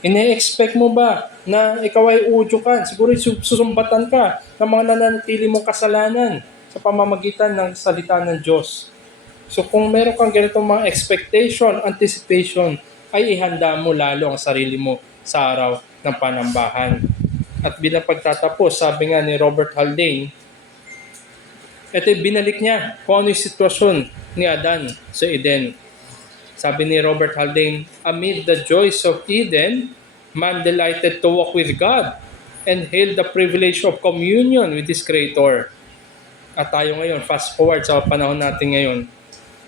Ine-expect mo ba na ikaw ay uudyukan? Siguro susumbatan ka ng mga nananatili mong kasalanan sa pamamagitan ng salita ng Diyos. So kung meron kang ganitong mga expectation, anticipation, ay ihanda mo lalo ang sarili mo sa araw ng panambahan. At bilang pagtatapos, sabi nga ni Robert Haldane, ito'y binalik niya kung ano yung sitwasyon ni Adan sa Eden. Sabi ni Robert Haldane, amid the joys of Eden, man delighted to walk with God and hailed the privilege of communion with his Creator. At tayo ngayon, fast forward sa panahon natin ngayon,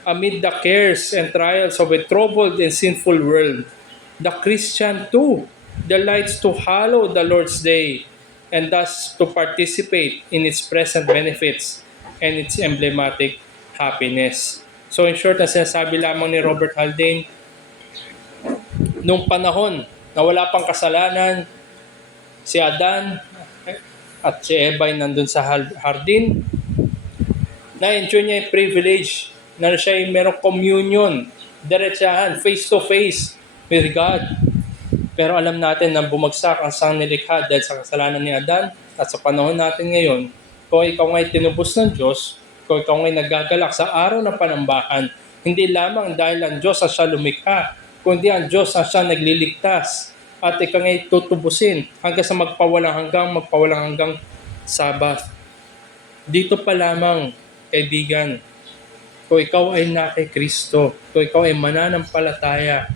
amid the cares and trials of a troubled and sinful world, the Christian too delights to hallow the Lord's Day and thus to participate in its present benefits and its emblematic happiness. So in short, na sinasabi lamang ni Robert Haldane, nung panahon na wala pang kasalanan, si Adan at si Eva ay nandun sa hardin, na-enjoy niya yung privilege na siya ay merong communion, diretsahan, face-to-face with God. Pero alam natin na bumagsak ang sangnilikha dahil sa kasalanan ni Adan at sa panahon natin ngayon, kung ikaw nga'y tinubos ng Diyos, kung ikaw nga'y nagagalak sa araw ng panambahan, hindi lamang dahil ang Diyos ang siya lumikha, kundi ang Diyos ang siya nagliligtas at ikaw nga'y tutubusin hanggang sa magpawalang hanggang Sabat. Dito pa lamang, kaibigan, kung ikaw ay na kay Kristo, kung ikaw ay mananampalataya,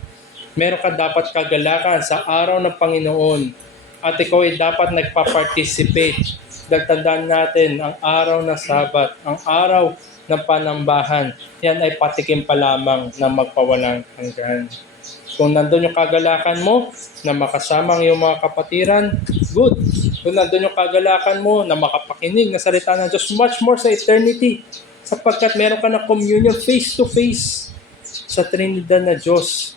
meron ka dapat kagalakan sa araw ng Panginoon at ikaw ay dapat nagpa-participate. Dahil tandaan natin, ang araw ng Sabat, ang araw ng panambahan, yan ay patikim pa lamang ng magpawalang hanggan. Kung nandun yung kagalakan mo na makasama ang iyong mga kapatiran, good. Kung nandun yung kagalakan mo na makapakinig na salita ng Diyos, much more sa eternity. Sapagkat meron ka na communion face-to-face sa Trinidad na Diyos.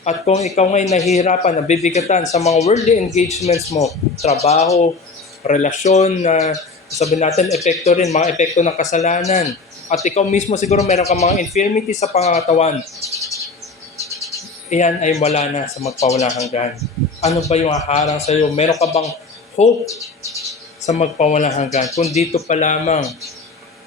At kung ikaw nga'y nahihirapan, nabibigatan sa mga worldly engagements mo, trabaho, relasyon, na sabihin natin, epekto rin, mga epekto ng kasalanan. At ikaw mismo siguro meron ka mga infirmity sa pangangatawan. Iyan ay wala na sa magpawalang hanggan. Ano ba yung haharang sa iyo? Meron ka bang hope sa magpawalang hanggan? Kung dito pa lamang,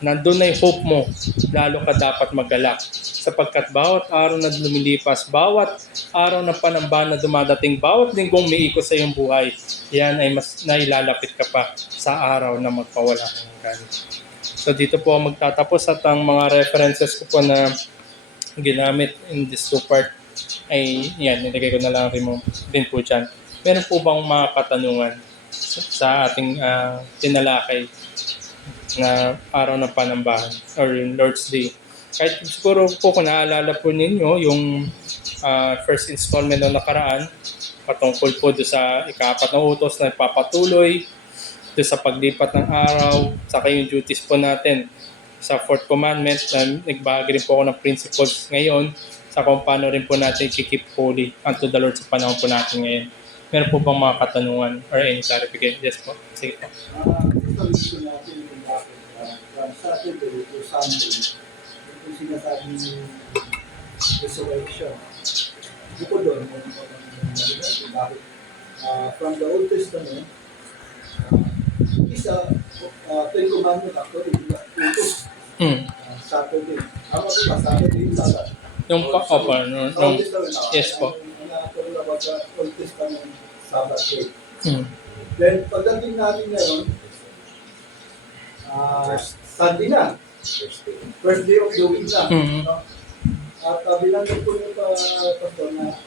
nandun na yung hope mo, lalo ka dapat maggalak. Sapagkat bawat araw na lumilipas, bawat araw na panambahan na dumadating, bawat linggong umiikot sa iyong buhay, yan ay mas nailalapit ka pa sa araw na magpawalang hanggan. So dito po magtatapos at ang mga references ko po na ginamit in this two part ay yan, nilagay ko na lang rin po dyan. Meron po bang mga katanungan sa ating tinalakay na araw ng panambahan or yung Lord's Day? Kahit siguro po kung naalala po ninyo yung first installment na nakaraan patungkol po doon sa ika-4 na utos na nagpapatuloy doon sa paglipat ng araw, saka yung duties po natin sa fourth commandment na nagbahagi rin po ako ng principles ngayon sa kung paano rin po natin i-keep holy unto the Lord sa panahon po natin ngayon. Meron po bang mga katanungan or any clarification? Yes po. Sige po. Ito natin kung bakit from Saturday to Sunday, ito sinasabing resurrection. Ito doon, bakit from the Old Testament Isa, Ten Commandments actually, diba? Utos. Mm. Saturday. Ako diba, Saturday yung Sabbath. Yung opo, Sa Old Testament, yes po. Ang about the Old Testament Sabbath day. Mm. Then, pagdating natin ngayon, Sunday na. First day of the week na. Mhm. No? At bilangin po yung pastor na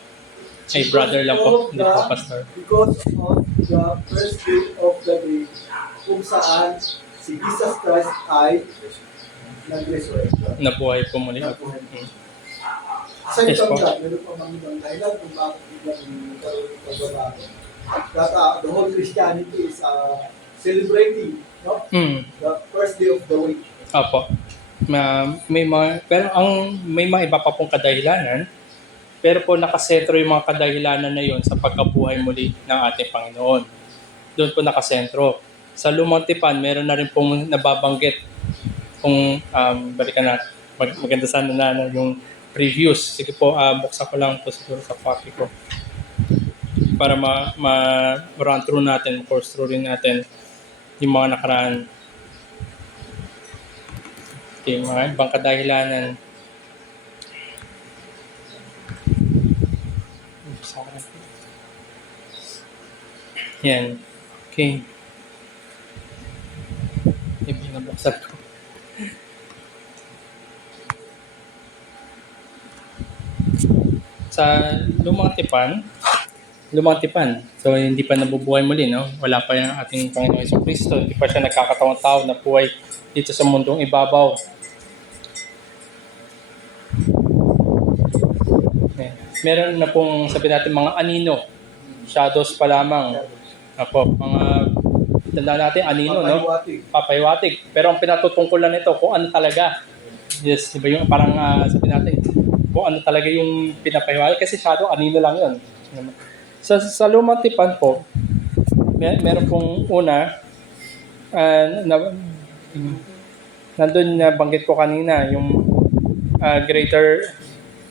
Ay, brother lang po, hindi po pastor. because of the first day of the day kung saan si Jesus Christ ay nag-resurrect. Nabuhay po muli. Nabuhay. Mm. Aside Yes from po. that, meron pa mga ibang dahilan kung bakit biglang nagkaroon ng pagbabago. That the whole Christianity is celebrating, no? Mm. The first day of the week. Opo. Pero may mga iba pa pong kadahilanan, pero po nakasentro yung mga kadahilanan na yon sa pagkabuhay muli ng ating Panginoon. Doon po nakasentro. Sa Lumang Tipan, meron na rin pong nababanggit kung balikan natin. Maganda sana na yung previews. Sige po, buksan ko lang po siguro sa copy ko para run through natin, course through rin natin yung mga nakaraan. Okay, mga ibang kadahilanan. Yan. Okay. Nabuksan ko. Sa Lumang Tipan. So, hindi pa nabubuhay muli, no? Wala pa yung ating Panginoon Jesucristo. Hindi pa siya nagkakatawang tao na buhay dito sa mundong ibabaw. Okay. Meron na pong sabi natin mga anino. Shadows pa lamang. Apo, mga tanda natin anino, no? Papaywatig. Pero ang pinatutungkulan nito kung ano talaga. Yes, di ba yung parang sabi natin kung ano talaga yung pinapaywatig kasi shadow anino lang yun. Sa Lumang Tipan po, meron pong una nandun na banggit ko kanina yung greater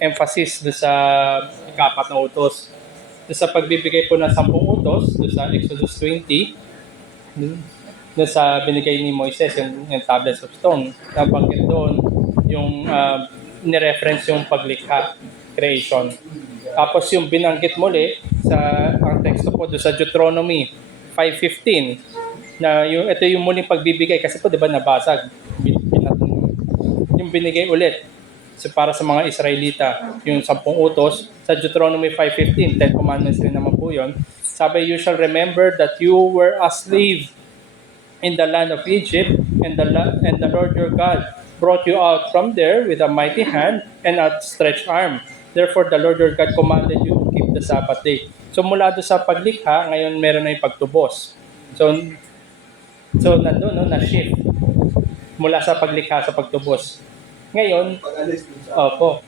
emphasis do sa ika-4 na utos. Do sa pagbibigay po ng 10 utos, do sa Exodus 20, do sa binigay ni Moises, yung tablets of stone, nabanggit doon yung ni-reference yung paglikha, creation. Tapos yung binanggit muli sa ang teksto po do sa Deuteronomy 5:15 na ito yung muling pagbibigay kasi po 'di ba nabasag yung binigay ulit para sa mga Israelita yung 10 utos sa Deuteronomy 5:15, 10 commandments rin naman po yun. Sabi, you shall remember that you were a slave in the land of Egypt and the Lord your God brought you out from there with a mighty hand and outstretched arm. Therefore, the Lord your God commanded you to keep the Sabbath day. So mula doon sa paglikha, ngayon meron na yung pagtubos. So nandun, no, na-shift mula sa paglikha sa pagtubos. Ngayon, opo,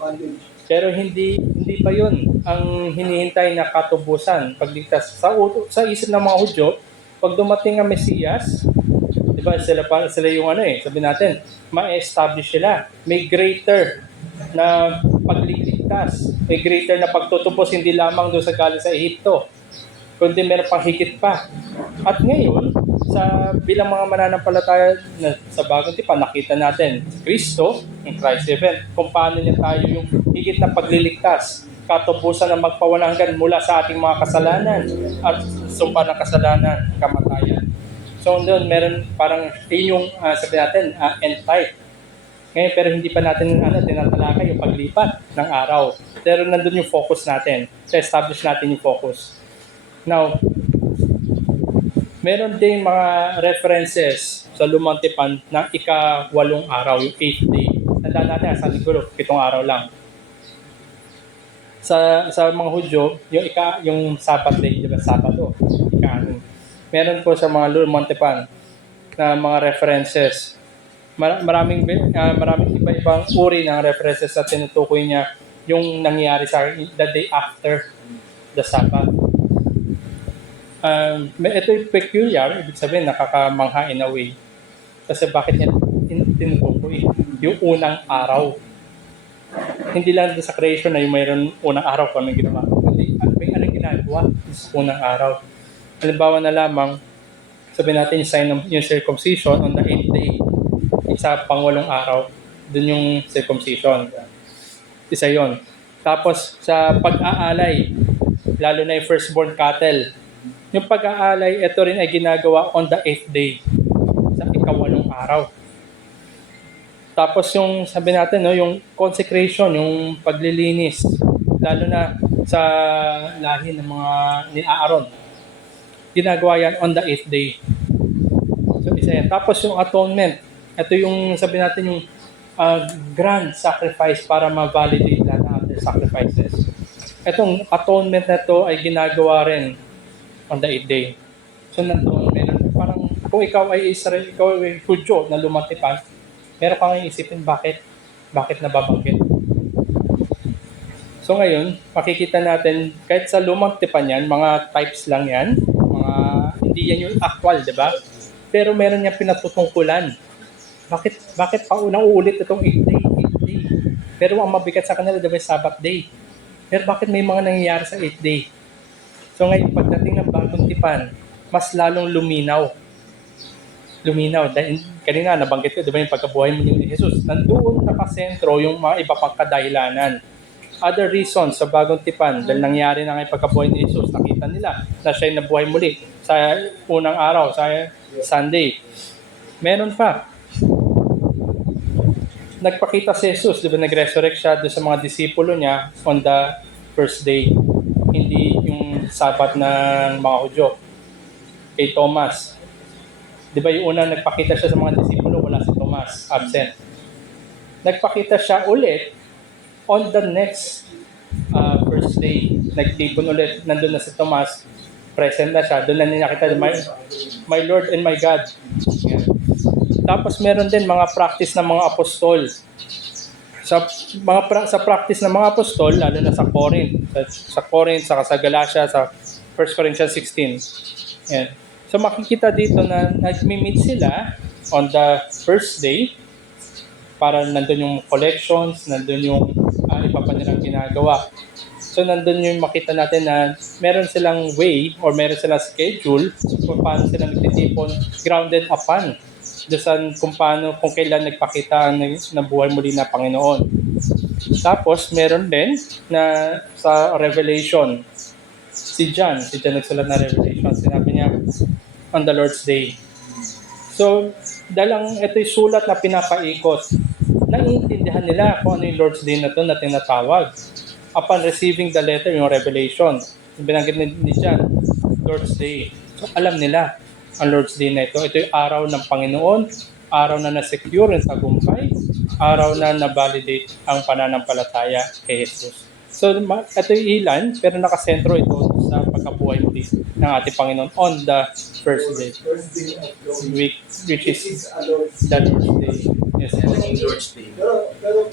pero hindi pa yun ang hinihintay na katubusan, pagligtas. Sa isip ng mga Hudyo, pag dumating ang Mesiyas, di ba, sila yung sabi natin, ma-establish sila. May greater na pagliligtas, may greater na pagtutubos, hindi lamang doon sa galing sa Ehipto, kundi meron pang higit pa. At ngayon, bilang mga mananampalataya na sa Bagong Tipan, nakita natin si Kristo, yung Christ event, kung paano niya tayo yung higit na pagliligtas, katubusan na magpawalang hanggan mula sa ating mga kasalanan at sumpa ng kasalanan, kamatayan. So doon, meron parang yung sabi natin, end type. Ngayon, pero hindi pa natin tinatalakay yung paglipat ng araw. Pero nandun yung focus natin. So establish natin yung focus. Now, meron din mga references sa Lumang Tipan ng ika-8 araw, yung 8th day. Tandaan natin, sa siguro, 7 araw lang. Sa mga Hudyo, yung Sabbath day, diba? Sabado, ika-6. Meron po sa mga Lumang Tipan na mga references. Maraming iba-ibang uri ng references na tinutukoy niya yung nangyari sa the day after the Sabbath. Ito yung peculiar, ibig sabihin nakakamangha in a way. Kasi bakit niya tinutukoy? Yung unang araw. Hindi lang sa creation na yung mayroon unang araw kung anong ginawa. Kundi may anong ginagawa sa unang araw. Halimbawa na lamang sabihin natin yung sign ng yung circumcision on the 8th day. Isa pang 8 araw, dun yung circumcision. Isa yon. Tapos sa pag-aalay, lalo na yung firstborn cattle, yung pag-aalay, ito rin ay ginagawa on the 8th day, sa ika-8 araw. Tapos yung sabi natin, no, yung consecration, yung paglilinis, lalo na sa lahi ng mga ni Aaron, ginagawa yan on the 8th day. So isa yan. Tapos yung atonement, ito yung sabi natin yung grand sacrifice para ma-validate lahat ng other sacrifices. Itong atonement na to ay ginagawa rin on the 8th day. So nandun, meron, parang kung ikaw ay Israel, ikaw ay Hudyo na lumatipan, meron kang iisipin bakit nababanggit. So ngayon, makikita natin, kahit sa lumang tipan yan, mga types lang yan, mga, hindi yan yung actual, di ba? Pero meron niyang pinatutungkulan. Bakit pa unang uulit itong 8th day? Pero ang mabigat sa kanila, di ba, Sabbath day. Pero bakit may mga nangyayari sa 8th day? So ngayon, pagdating ng bagong tipan, mas lalong luminaw. Dahil kanina nabanggit ko, di ba, yung pagkabuhay mo ni Jesus, nandoon nakasentro yung mga iba pang kadahilanan. Other reasons sa bagong tipan, dahil nangyari na ngayon pagkabuhay ni Jesus, nakita nila na siya'y nabuhay muli sa unang araw, sa Sunday. Meron pa. Nagpakita si Jesus, di ba, nag-resurrect siya doon sa mga disipulo niya on the first day. Hindi yung Sabat ng mga Hudyo. Kay Thomas. Di ba yung una nagpakita siya sa mga disipulo, wala si Thomas, absent. Nagpakita siya ulit on the next first day. Nagtipon ulit, nandun na si Thomas, present na siya, doon na niya nakita, my Lord and my God. Yeah. Tapos meron din mga practice ng mga apostol. Sa practice ng mga apostol, lalo na sa Corinth, sa Galatia, sa 1 Corinthians 16. Yan. So makikita dito na nag-meet sila on the first day para nandun yung collections, nandun yung iba pa nilang ginagawa. So nandun yung makita natin na meron silang way or meron silang schedule kung paano sila nagtitipon, grounded upon kung kailan nagpakita ng buhay muli na Panginoon. Tapos meron din na sa Revelation, si John nagsulat na Revelation, sinabi niya on the Lord's Day. So ito'y sulat na pinapaikot. Naiintindihan nila kung ano yung Lord's Day na ito na tinatawag. Upon receiving the letter, yung Revelation, binanggit ni John, Lord's Day. So alam nila ang Lord's Day na ito. Ito yung araw ng Panginoon, araw na na-secure ang tagumpay, araw na na-validate ang pananampalataya kay Jesus. So ito yung ilan, pero nakasentro ito sa pagkabuhay muli ng ating Panginoon on the first day of the week, which is the Lord's Day. Yes, Lord's Day. Pero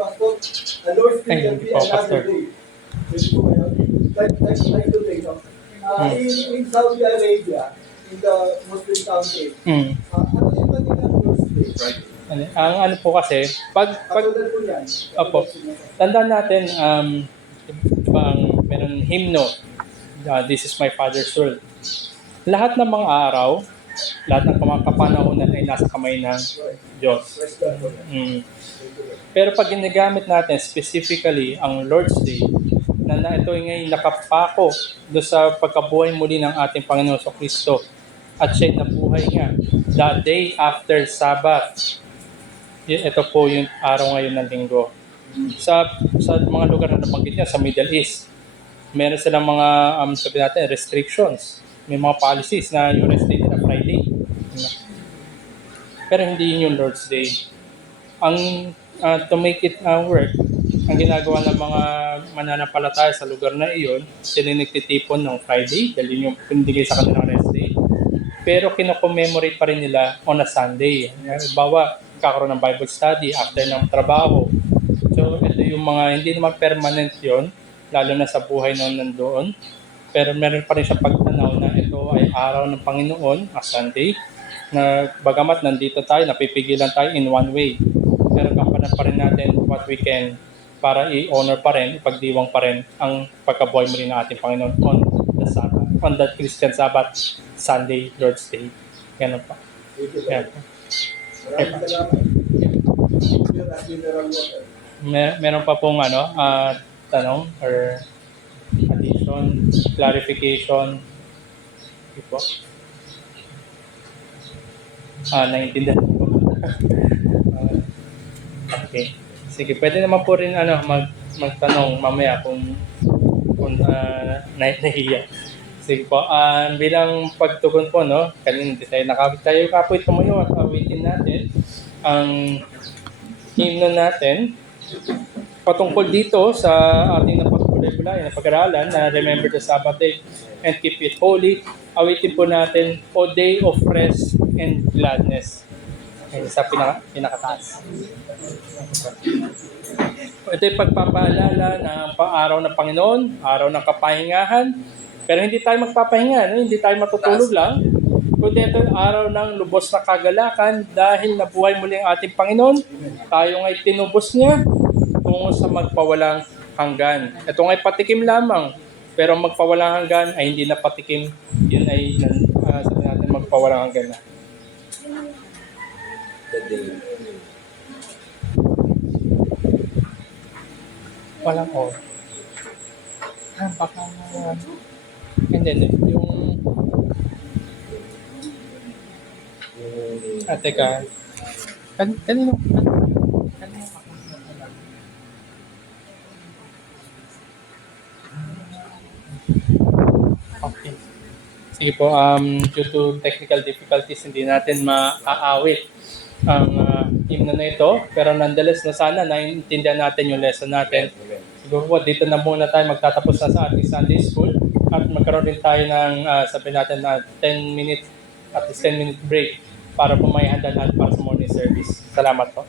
Pastor, the Lord's Day can be another day. Like today, no? In Saudi Arabia, in the Muslim country, ano yung kanilang Lord's Day? Right. Ang ano po kasi, pag Katulad po yan. Opo. Tandaan natin, meron hymno, This is my Father's world. Lahat ng mga araw, lahat ng mga kapanahonan ay nasa kamay ng Diyos. Pero pag ginagamit natin specifically ang Lord's Day, na ito ay ngayon nakapako do sa pagkabuhay muli ng ating Panginoon Kristo at siya'y nabuhay nga the day after Sabbath. Ito po yung araw ngayon ng linggo. Sa mga lugar na nabanggit niya, sa Middle East, meron silang mga sabi natin, restrictions. May mga policies na yung rest day nila Friday. Pero hindi yun yung Lord's Day. Ang to make it work, ang ginagawa ng mga mananampalataya sa lugar na iyon, sila nagtitipon ng Friday dahil yun yung pinigay sa kanilang rest day. Pero kino-commemorate pa rin nila on a Sunday. Halimbawa, kakaroon ng Bible study after ng trabaho. So ito yung mga hindi naman permanent yon, lalo na sa buhay noon nandoon. Pero meron pa rin siya pagtanaw na ito ay araw ng Panginoon, a Sunday, na bagamat nandito tayo, napipigilan tayo in one way. Pero kapanan pa rin natin what we can para i-honor pa rin, ipagdiwang pa rin ang pagkabuhay muli ng ating Panginoon on the Sabbath, on the Christian Sabbath, Sunday, Lord's Day. Ganun pa. Ito Yan. ba? Maraming salamat. Pure as mineral water. Meron pa pong tanong or addition, clarification. Sige po. Naiintindihan ko po. Okay. Sige, pwede naman po rin magtanong mamaya kung nahihiya. Sige po, bilang pagtugon po, no, kanina hindi tayo kapoy tumuyo at awitin natin ang himno natin patungkol dito sa ating napagkulay-kulay na pag-aralan na Remember the Sabbath Day and Keep It Holy. Awitin po natin, O Day of Rest and Gladness. Ayun, sa pinakataas. Ito yung pagpapaalala ng araw ng Panginoon, araw ng kapahingahan. Pero hindi tayo magpapahinga, no? Hindi tayo matutulog lang. Kundi ito yung araw ng lubos na kagalakan dahil nabuhay muli ang ating Panginoon. Tayo ay tinubos niya tungo sa magpawalang hanggan. Ito ay patikim lamang, pero magpawalang hanggan ay hindi na patikim. Yun ay sabi natin magpawalang hanggan na. Walang o. Baka hindi. Yung teka. Kanino? Okay. Sige po, due to technical difficulties, hindi natin maaawit ang himno na ito. Pero nonetheless, sana naiintindihan natin yung lesson natin. Siguro po, dito na muna tayo magtatapos na sa ating Sunday School at magkaroon din tayo ng, sabi natin na 10 minute break para po may handa natin para sa morning service. Salamat po.